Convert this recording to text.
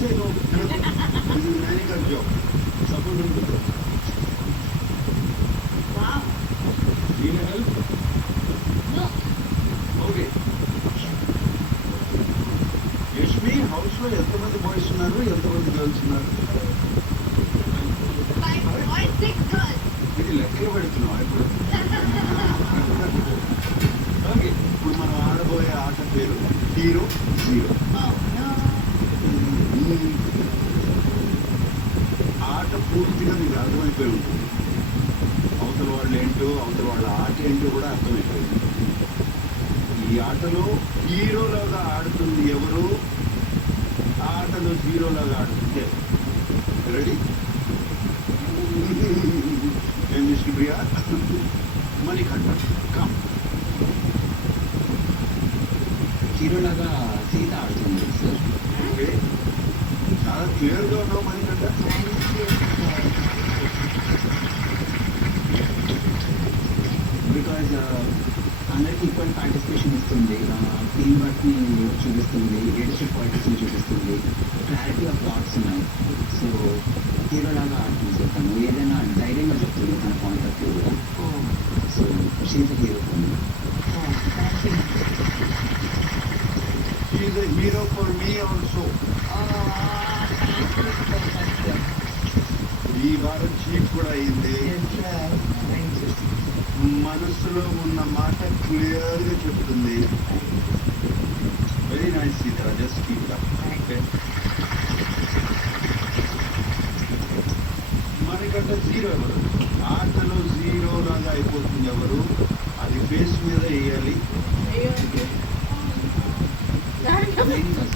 say no. This is manager job. Support him to go. Wow. Need help? No. Okay. Yashmi హౌస్లో ఎంతమంది boys ఉన్నారు, ఎంతమంది girls ఉన్నారు? 5 boys, 6 girls. ఇది లెక్కలు పెడుతున్నావా ఇప్పుడు? ఓకే, ఇప్పుడు మనం ఆడబోయే ఆట పేరు హీరో జీరో. Oh no. ఆట పూర్తిగా మీకు అర్థమైపోయి ఉంటుంది. అవతల వాళ్ళు ఏంటో, అవతల వాళ్ళ ఆట ఏంటో కూడా అర్థమైపోయింది. ఈ ఆటలో హీరోలాగా ఆడుతుంది ఎవరు, ఆటలో జీరోలాగా ఆడుతుంది రెడీ? ఏం మిస్టర్ ప్రియా, మణికంఠ కమ్. హీరోలాగా సీత ఆడుతుంది సార్. ఓకే, చాలా క్లియర్గా ఉన్నావు మణికంఠ. బికాజ్ అందరికి ఈక్వల్ పార్టిసిపేషన్ ఇస్తుంది, టీమ్ వర్క్ని చూపిస్తుంది, లీడర్షిప్ క్వాలిటీస్ని చూపిస్తుంది, క్లారిటీ ఆఫ్ థాట్స్ ఉన్నాయి. సో హీరోలాగా ఆడుతుంది సార్. తను ఏదైనా ధైర్యంగా చెప్తుంది తన పాయింట్ ఆఫ్ వ్యూలో. So she hero for me. She is a hero for me also. ఈ వారం చీట్ కూడా అయింది. మనసులో ఉన్న మాట క్లియర్గా చెప్తుంది. Very nice Sita, just keep it up. మనకంటే జీరో ఎవరు, ఆటలో జీరో లాగా అయిపోతుంది ఎవరు, అది ఫేస్ మీద వేయాలి.